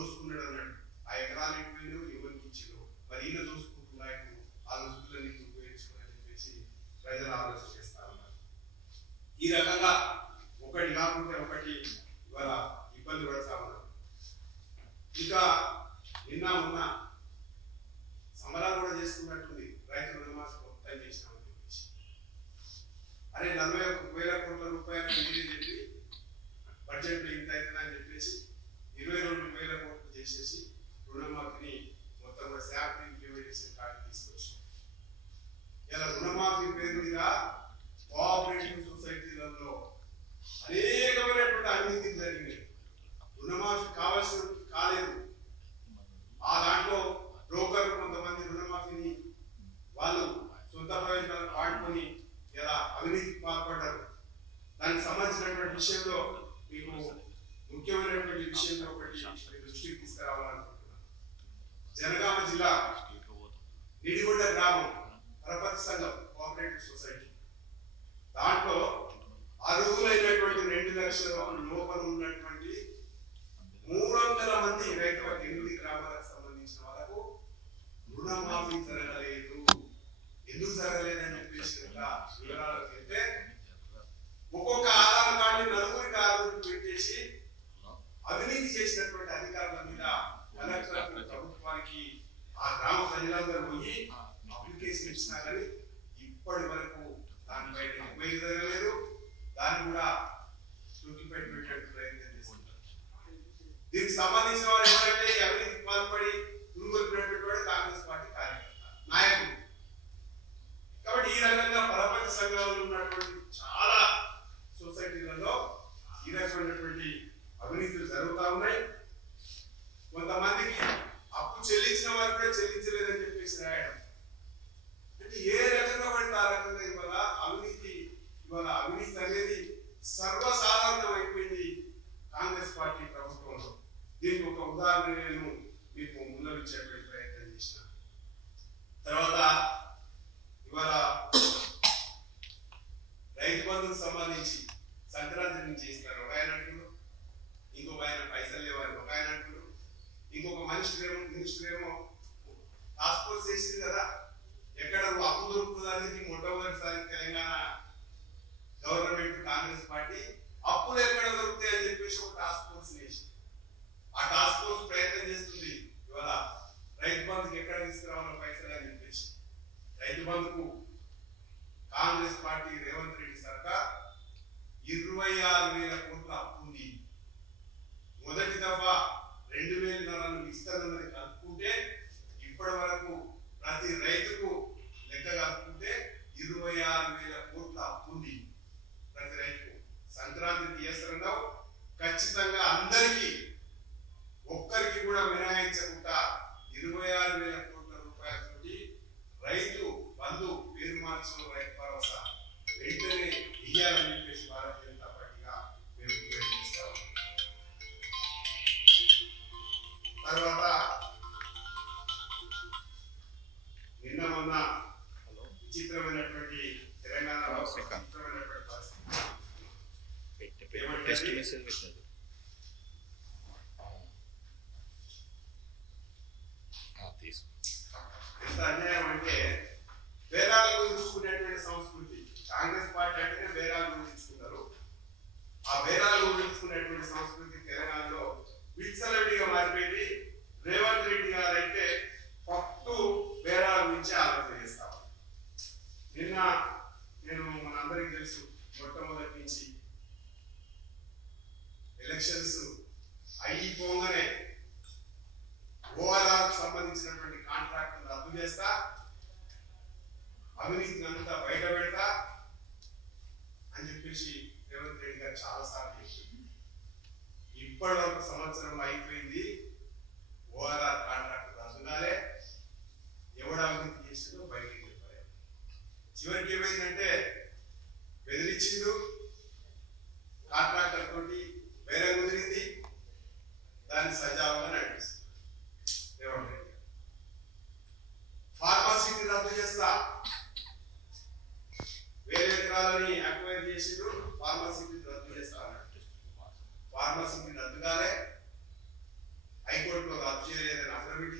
దోసుకున్నాడు అన్నాడు. ఆ ఎకరాలు ఎక్కిపోయినావు, ఎవరికి ఇచ్చినావు, మరి ఈయన దోసుకుంటున్నాడు, ఆ రుజువులన్నీ ఉపయోగించుకోవాలని చెప్పేసి ప్రజలు ఆలోచన చేస్తా ఉన్నారు. ఈ రకంగా ఒకటి కాకుంటే ఒకటి ఇవాళ ఇబ్బంది పడతా ఉన్నారు. ఇంకా నిన్న ఉన్న సమరాలు కూడా చేసుకున్నట్టుంది. రైతు రుణమాఫీ మొత్తం చేసినామని చెప్పేసి, అరే 41,000 కోట్ల రూపాయలు చెప్పి బడ్జెట్ లో ఇంత అవుతుందని చెప్పేసి 22,000 కోట్లు చేసేసి రుణమాఫీని మొత్తం కూడా శాప్ ఇంప్లిమెంటేషన్ కార్డు తీసుకొచ్చాం. ఇలా రుణమాఫీ పేరు మీద కోఆపరేటివ్ సొసైటీలలో అనేకమైనటువంటి అవినీతి జరిగినాయి. రుణమాఫీ కావాల్సిన కాలేదు. ఆ దాంట్లో బ్రోకర్లు కొంతమంది రుణమాఫీని వాళ్ళు సొంత ప్రయోజనాలు వాడుకొని ఇలా అవినీతికి పాల్పడ్డారు. దానికి సంబంధించినటువంటి విషయంలో మీకు ముఖ్యమైనటువంటి విషయంలో ఒకటి దృష్టికి తీసుకురావాలనుకుంటున్నాను. జనగామ జిల్లా నిడిగొండ గ్రామం పరపతి సంఘం కోఆపరేటివ్ సొసైటీ, దాంట్లో అర్హులైనటువంటి 2 లక్షల లోపల ఉన్నటువంటి 300 మంది రైతులకు 8 గ్రామాలకు సంబంధించిన వాళ్ళకు రుణమాఫీ జరగలేదు. ఎందుకు జరగలేదని చెప్పేసి వివరాలకు వెళ్తే, ఒక్కొక్క ఆధార్ కార్డు 4 పెట్టేసి అవినీతి చేసినటువంటి అధికారుల మీద కలెక్టర్ ప్రభుత్వానికి ఆ గ్రామ ప్రజలందరూ పోయి అప్లికేషన్ ఇచ్చినా కానీ ఇప్పటి వరకు దానిపై ఎంక్వైరీ జరగలేదు. దాన్ని కూడా పెట్టేట్టు ప్రయత్నం చేస్తున్నారు. దీనికి సంబంధించిన వారు ఎవరంటే అవినీతికి పాల్పడి పురుగొల్పినటువంటి వాడు కాంగ్రెస్ పార్టీ కార్యకర్త నాయకుడు. కాబట్టి ఈ రకంగా పరపతి సంఘాలు ఉన్నటువంటి చాలా సొసైటీలలో ఈ రకమైనటువంటి అవినీతులు జరుగుతూ ఉన్నాయి. కొంతమందికి అప్పు చెల్లించిన వారు కూడా చెల్లించలేదని చెప్పేసి రాయడం. అంటే ఏ రకంగా పడితే ఆ రకంగా ఇవాళ అవినీతి అనేది సర్వసాధారణం అయిపోయింది కాంగ్రెస్ పార్టీ ప్రభుత్వంలో. దీనికి ఒక ఉదాహరణ నేను మీకు ముందరించేటువంటి ప్రయత్నం చేసిన. తర్వాత ఇవాళ రైతు బంధుకు సంబంధించి సంక్రాంతి నుంచి ఇస్తారు ఒక ఆయన అంటున్నారు, ఇంకొక ఆయన పైసలు లేవని ఒక ఆయన అంటున్నారు, ఇంకొక మినిస్టర్ ఏమో టాస్క్ ఫోర్స్ చేసింది కదా, ఎక్కడ అప్పు దొరుకుతుంది అనేది మొట్టమొదటిసారి తెలంగాణ గవర్నమెంట్ కాంగ్రెస్ పార్టీ అప్పులు ఎక్కడ దొరుకుతాయి అని చెప్పేసి ఒక టాస్క్ ఫోర్స్ వేసి ఆ టాస్క్ ఫోర్స్ ప్రయత్నం చేస్తుంది ఇవాళ రైతు బంధుకు ఎక్కడ తీసుకురావాలో పైసలు అని చెప్పేసి. రైతు బంధుకు కాంగ్రెస్ పార్టీ రేవంత్ రెడ్డి సర్కార్ 26,000 కోట్ల అప్పు ఉంది. మొదటి దఫా 2,000 ఇస్తానన్నది కలుపుకుంటే ఇప్పటి వరకు ప్రతి రైతుకు లెక్క కలుపుకుంటే 26,000 కోట్ల అప్పు ఉంది ప్రతి రైతుకు. సంక్రాంతి తీయస్తున్నావు ఖచ్చితంగా అందరికీ ఒక్కరికి కూడా మినహాయించకుండా 26,000 కోట్ల రూపాయలతోటి రైతు బంధు పేరు మార్చిన రైతు భరోసా వెంటనే ఇయ్యాలని చెప్పేసి భారతీయ జనతా పార్టీగా మేము డిమాండ్ చేస్తాము. తర్వాత నిన్న మొన్న విచిత్రమైనటువంటి తెలంగాణ విచిత్రమైనటువంటి పరిస్థితి ఎంత అన్యాయం అంటే, బేరాలు గురించుకునేటువంటి సంస్కృతి. కాంగ్రెస్ పార్టీ అంటేనే బేరాలు గురించుకున్నారు. ఆ బేరాలు గురించుకునేటువంటి సంస్కృతి తెలంగాణలో విచ్చలవిడిగా మారిపోయింది. రేవంత్ రెడ్డి గారు అయితే పట్టు బేరాల గురించి ఆలోచన చేస్తాం. నిన్న నేను మనందరికీ తెలుసు, మొట్టమొదటి నుంచి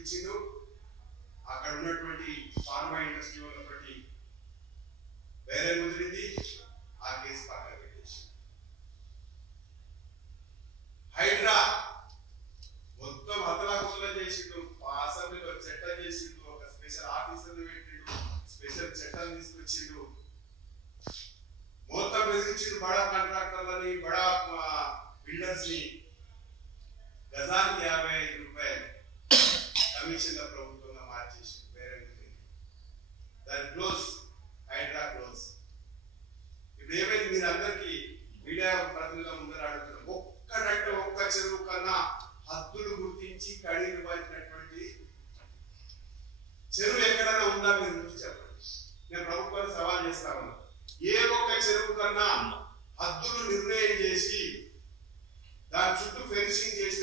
ఇచ్చిండు. అక్కడ ఉన్నటువంటి ఫార్మా ఇండస్ట్రీ వాళ్ళతోటి వేరే ముదిరింది. ఆ కేసు పక్కన పెట్టేసి హైడ్రా మొత్తం అతలాకుతలం చేసిండు. అసెంబ్లీలో చట్టం చేసిండు. ఒక స్పెషల్ ఆఫీసర్ని పెట్టిండు. స్పెషల్ చట్టం తీసుకొచ్చిండు. మొత్తం బెదిరించిండు. బడా కాంట్రాక్టర్లని, బడా బిల్డర్స్ ని గజానికి 55 రూపాయలు కమిషన్ల ప్రభుత్వంగా మార్చేసిండు. వేరే దాని క్లోజ్, హైడ్రా క్లోజ్. ఇప్పుడు ఏమైంది? మీరు అందరికీ మీడియా ప్రతినిధుల ముందర అడుగుతున్నారు, ఒక్కటంటే ఒక్క చెరువు కన్నా హద్దులు గుర్తించి కడిగి పట్టినటువంటి చెరువు ఎక్కడైనా ఉందా? మీరు నుంచి చెప్పండి. నేను ప్రభుత్వాన్ని సవాల్ చేస్తా ఉన్నా. ఏ ఒక్క చెరువు కన్నా హద్దులు నిర్ణయం చేసి దాని చుట్టూ ఫెన్సింగ్ చేసి